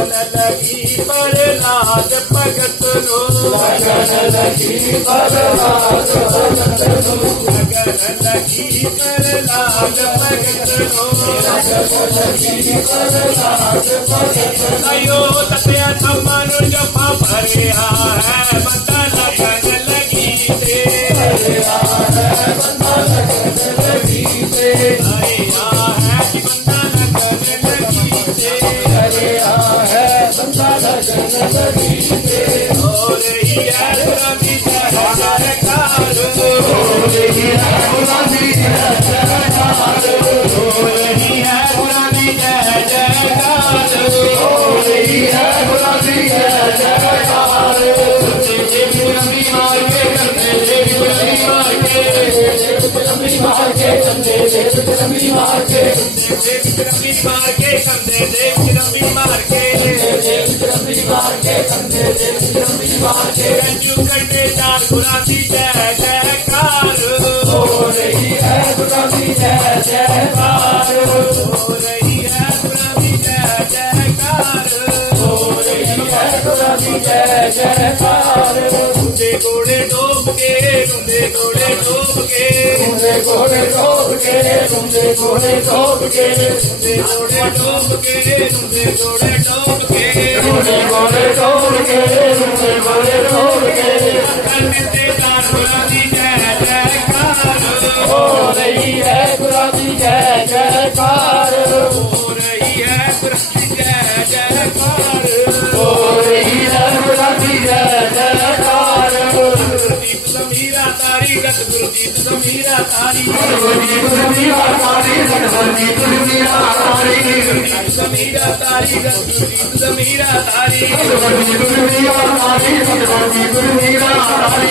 लगी पर लाज भगत नो लगन लगी पर लाज भगत नो लगन लगी पर लाज भगत नो लगन लगी पर लाज भगत नो अयो तत्या समानु जपा है लगन ते भरिया है बंदा लगन लगी ते भरिया है बंदा लगन लगी ते भरिया है Hallelujah. के चंदे दे चंदे रमी मार के चंदे रमी मार के चंदे दे रमी मार के चंदे रमी मार के चंदे दे रमी मार के रंजू करने चार गुलाबी जय जयकार हो रही है गुलाबी जय जयकार हो रही ਜੈ ਜੈ ਪਾਰਵਤੀ ਗੁੰਦੇ ਗੋੜੇ ਡੋਬ ਕੇ ਗੁੰਦੇ ਗੋੜੇ ਡੋਬ ਕੇ। ਗੁੰਦੇ ਗੋੜੇ ਡੋਬ ਕੇ ਗੁੰਦੇ ਗੋੜੇ ਡੋਬ ਕੇ। ਗੁੰਦੇ ਗੋੜੇ ਡੋਬ ਕੇ ਗੁੰਦੇ ਗੋੜੇ ਡੋਬ ਕੇ। ਗੁੰਦੇ ਗੋੜੇ ਡੋਬ ਕੇ ਗੁੰਦੇ ਗੋੜੇ ਡੋਬ ਕੇ। ਕੰਨ ਤੇ ਤਾਰ ਬੁਲਾ ਦੀ वीरा काली वीरा समीरा तारी समीरा तारी वीरा काली वीरा काली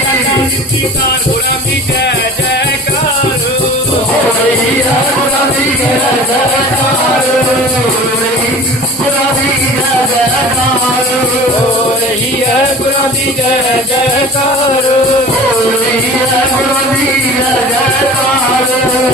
कार घोड़ा जयकार जय जयकार घोड़ा जय जय जयकार